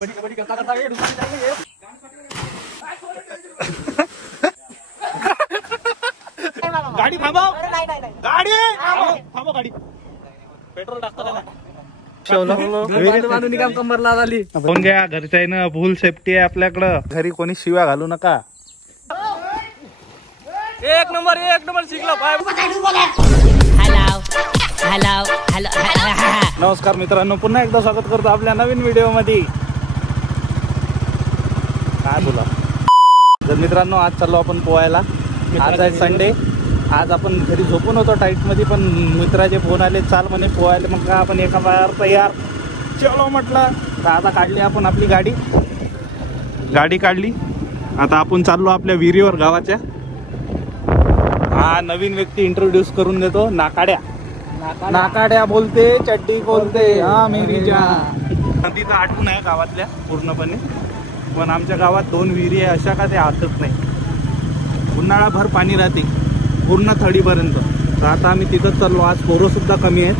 गाडी थांबव, गाडी थांबव, गाडी पेट्रोल टाकतो कंबरला आली. फोन घ्या घरच्या आहे ना, फुल सेफ्टी आहे आपल्याकडं. घरी कोणी शिव्या घालू नका. एक नंबर शिकलो. नमस्कार मित्रांनो, पुन्हा एकदा स्वागत करतो आपल्या नवीन व्हिडिओ मध्ये. काय बोला तर मित्रांनो, आज चाललो आपण पोहायला. आज आहे संडे. आज आपण घरी झोपून होतो टाईट मध्ये, पण मित्राचे फोन आले, चाल म्हणे पोहायला. मग का आपण एका बाहेर तयार चलो म्हटलं. तर आता काढली आपण आपली गाडी काढली. आता आपण चाललो आपल्या विहिरीवर गावाच्या. हा नवीन व्यक्ती इंट्रोड्यूस करून देतो. नाकाड्या बोलते, चड्डी बोलते. हा मेरी जान. नदीचं आठवून आहे गावातल्या पूर्णपणे, पण आमच्या गावात 2 विहिरी आहे अशा का ते आटत नाही. उन्हाळाभर पाणी राहते पूर्ण थडीपर्यंत. तर आता आम्ही तिथंच चाललो. आज पोरं सुद्धा कमी आहेत,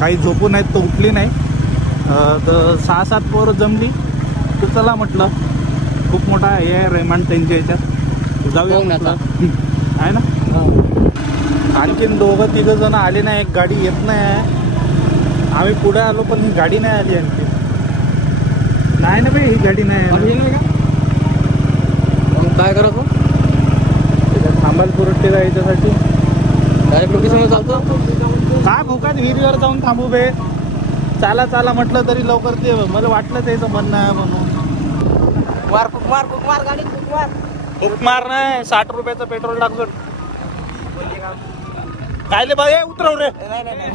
काही झोपून आहेत तर उठली नाही. तर 6-7 पोरं जमली. तर चला म्हटलं, खूप मोठा हे आहे रेमान त्यांच्या ह्याच्यात, जाऊया म्हटलं. आहे ना. आणखीन 2-3 जण आले नाही. एक गाडी येत नाही. आम्ही पुढे आलो पण ही गाडी नाही आली. आणखी नाही ना भाई, ही गाडी नाही काय करत थांबायला पुरटते का याच्यासाठी. डायरेक्ट लोकेशनवर चालतो. काय भुकात विहिरीवर जाऊन थांबू बे. चाला म्हटलं तरी लवकर ते मला वाटलं त्याचं म्हणणं आहे म्हणून. मार गाडी खूप मार नाही. 60 रुपयाचं पेट्रोल टाकतो. काय ले बाई, उतरव रे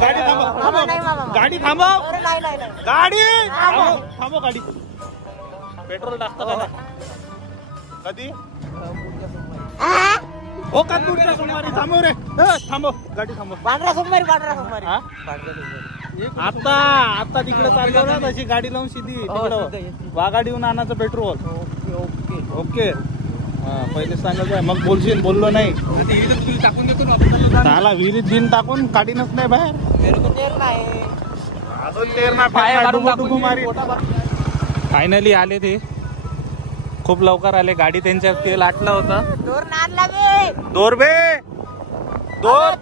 गाडी. थांबव गाडी, थांबव गाडी. पेट्रोल टाकतं का नाही कधी. हो का दूरच्या सोमवारी थांबव रे. थांबव गाडी, थांबव. पांढरा सोमवारी आता तिकडे चाललो ना, तशी गाडी लावून सीधी तिकडं वाघाडीहून आणायचं पेट्रोल. ओके पहिले सांगायचं, मग बोलशील बोललो नाही. टाकून देतो ना त्याला विहिरीत दिन टाकून काढीनच नाही बाहेर. फायनली आले ते, खूप लवकर आले. गाडी त्यांच्या तेल आटलं होतं. दोर बे दोर.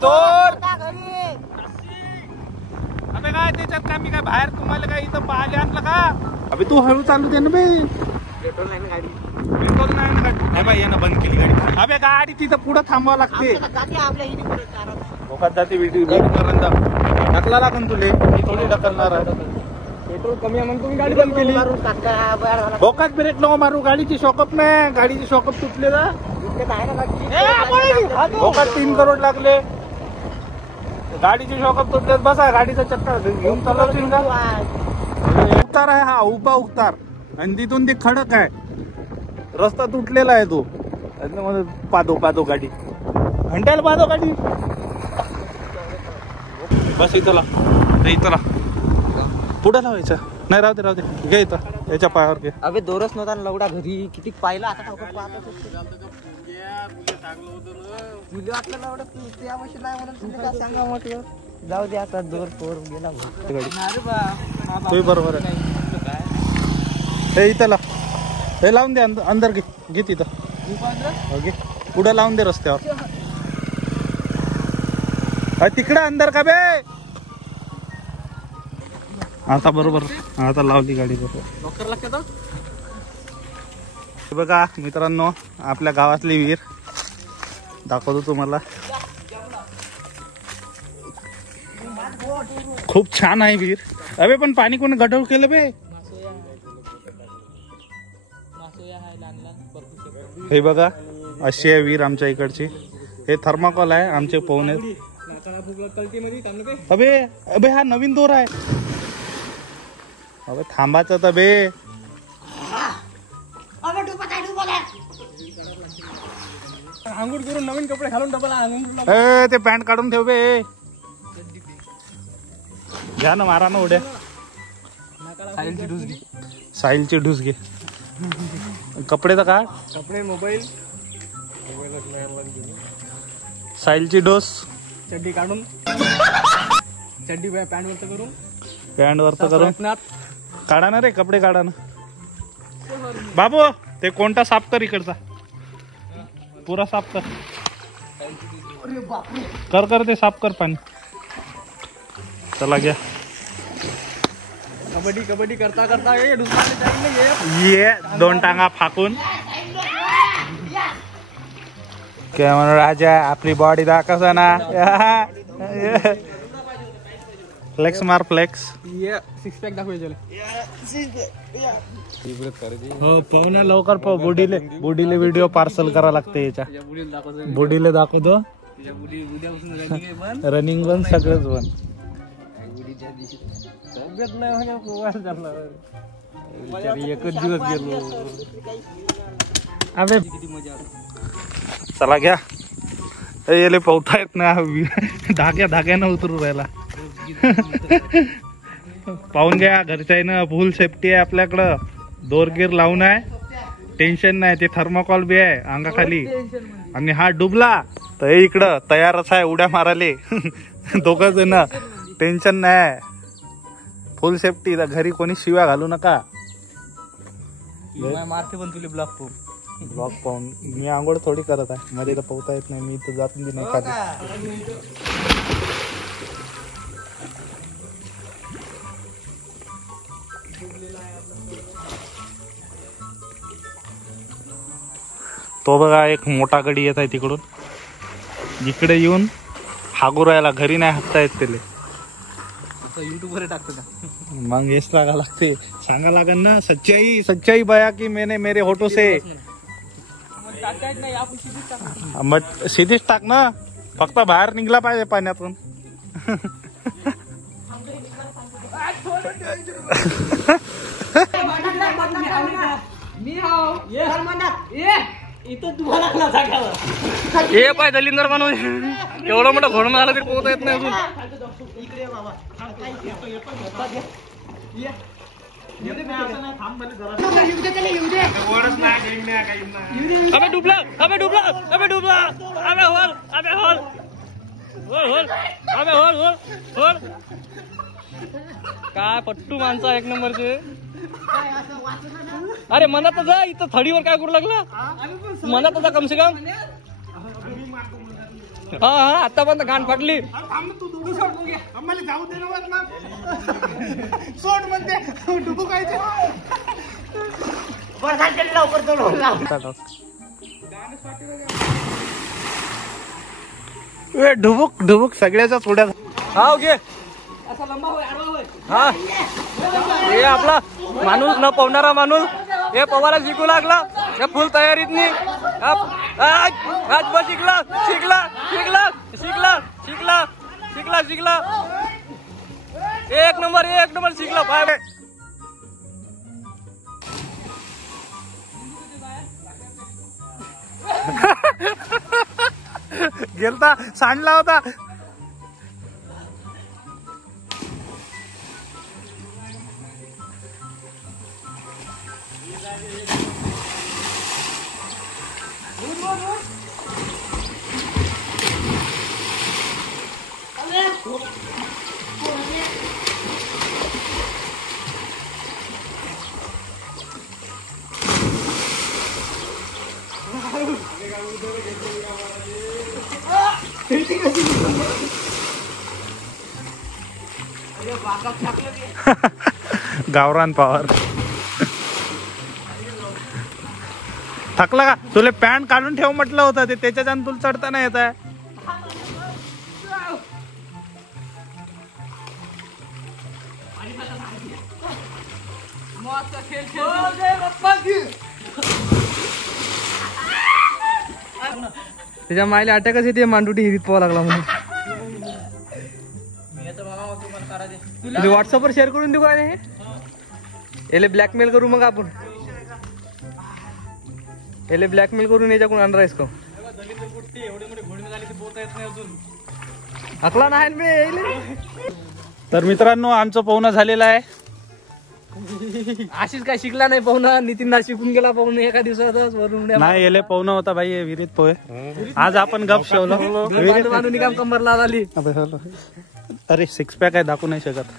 अबे काय त्याच्यात काय, मी काय बाहेर तुम्हाला काय इथं पाहिले आणलं का. अबे तू हळू चालू दे ना बे. पेट्रोल नाही ना गाडी. बाई यानं बंद केली गाडी. अबे गाडी तिथं पुढं थांबावं लागते. जाते विहिरीपर्यंत. ढकला लागून तुले, मी थोडी ढकलणार आहे. पेट्रोल कमी आहे म्हणून तुम्ही गाडी बंद केली. डोकात ब्रेक नको मारू. गाडीची शॉकअप नाही. गाडीची शॉकअप तुटले ना. डोकात 3 करोड लागले. गाडीची शॉकअप तुटलेत. बसा गाडीचा चक्कर घेऊन चालवशील का. उतार आहे हा, उभा उतार. आणि तिथून ते खडक आहे. रस्ता तुटलेला आहे तो. पादो गाडी घंट्याला पादो गाडी. बस इथं पुढे लावायचं नाही. राहू दे घे इथं याच्या पायावर घे. अबे दोरच नव्हता लवडा घरी. किती पाहिलं आता जाऊ दे आता. दोर पोर गेला गाडी. बरोबर आहे. हे इथं हे लावून दे. अंदर घे तिथं घे. पुढं लावून दे रस्त्यावर. तिकडं अंदर का बे. आता बरोबर. आता लावली गाडी बरोबर. बघा मित्रांनो, आपल्या गावातली विहीर दाखवतो तुम्हाला. खूप छान आहे विहीर. अबे पण पाणी कोणी गढूळ केलं बे. हे बघा अशी आहे विहीर आमच्या इकडची. हे थर्माकोल आहे आमचे पोहणे. अबे हा नवीन दोर आहे. अबे थांबाचं तर बे. आंघोळ करून नवीन कपडे घालून डबल. ते पॅन्ट काढून ठेव बे. घ्या ना, मारा ना उड्या. साहिलची ढूस घे. कपडे तर काढ. कपडे मोबाईल साहिलची डोस. चड्डी काढून, चड्डी पॅन्ट वरत करून काढा ना रे कपडे. काढा ना. बाबू ते कोणता साफ कर इकडचा पुरा साफ कर ते साफ कर पाणी. चला घ्या. कबड्डी कबड्डी करता करता ये 2 टांगा फाकून. काय म्हणून राजा आपली बॉडी दाखवसा ना. फ्लेक्स मार फ्लेक्स. सिक्स पॅक दाखवायचे. हो पाहुणा लवकर पाहू. बुडीले व्हिडिओ पार्सल करा लागते याच्या. बुडीले दाखवतो. रनिंग बन सगळंच बन. एकच दिवस गेलो. अबे चला घ्या. येले पोहता येत ना. धाग्यानं उतरू राहिला. पाहून घ्या घरच्या फुल सेफ्टी आहे आपल्याकडं. दोरगीर लावून आहे. टेन्शन नाही. ते थर्माकॉल बी आहे अंगाखाली. आणि हा डुबला तर हे इकडं तयारच आहे उड्या माराले. दोघ जण टेन्शन नाही. फुल सेफ्टी. घरी कोणी शिव्या घालू नका. मारते पण तुला ब्लॉक ब्लॉक पाहून मी आंघोळ थोडी करत आहे. मध्ये तर पोहता येत नाही. मी तर जात नाही खाली. तो बघा एक मोठा गडी येत आहे तिकडून. इकडे येऊन हागू राहायला. घरी नाही हाकता येत त्याला. युट्यूब वर टाकतो का मग हेच लागा लागते. सांगा लागन ना. सच्चाई बया की मैंने मेरे होठों से. मग सीधीच टाक ना. फक्त बाहेर निघला पाहिजे पाण्यातून. हे पाय दलिंदर म्हणून एवढं मोठं घोडं झालं तरी पोहता येत नाही अजून. अबे डुबला अबे डुबला अबे डुबला अबे होल अबे होल होल अबे होल होल होल. काय पट्टू माणसा एक नंबरचे. अरे मनात जा. इथं थडीवर काय करू लागला. मनात जा कम से कम. हा आता पण घाण फाटली. ढुबुक ढुबुक सगळ्याचा थोड्या. हा ओके. हा हे आपला माणूस न पोहणारा माणूस. हे पोवायला शिकू लागला. हे फुल तयारीत नाही. शिकला शिकला शिकला शिकला शिकला शिकला शिकला. एक नंबर शिकला. Bye bye. गेलता सांडला होता. गावरान पॉवर. थकला का. तुला पॅन्ट काढून ठेव म्हटलं होतं. ते त्याच्यात तुला चढता नाही येत आहे. त्याच्या मायला अटॅकच येते. मांडुटी हिरीत पोहा लागला म्हणून. व्हॉट्सअपवर शेअर करून देऊ का. याला ब्लॅकमेल करू मग आपण. याला ब्लॅकमेल करून याच्याकडून आणणार आहेस का. हकला नाही मी. तर मित्रांनो आमचं पोहणं झालेलं आहे. आशिष काय शिकला नाही पोहणं. नितीन शिकून गेला पोहणं एका दिवसातच. वरून नाही येले पोहणं होता भाई. विहिरीत पोहे. आज आपण गप शेवलो. बांधून काम कंबरला आली. अरे 6 पॅक आहे. दाखवू नाही शकत.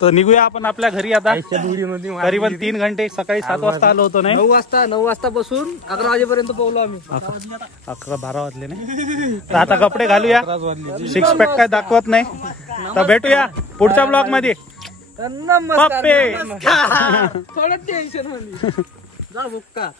तर निघूया आपण आपल्या घरी आता. करीबन 3 घंटे, सकाळी 7 वाजता आलो होतो नाही. 9 वाजता बसून 11 वाजेपर्यंत पोहोचलो आम्ही. 11-12 वाजले नाही. तर आता कपडे घालूया. 6 पॅक काय दाखवत नाही. तर भेटूया पुढच्या ब्लॉग मध्ये. नमस्कार. पप्पे. थोडं टेन्शन होती. जा बुक्का.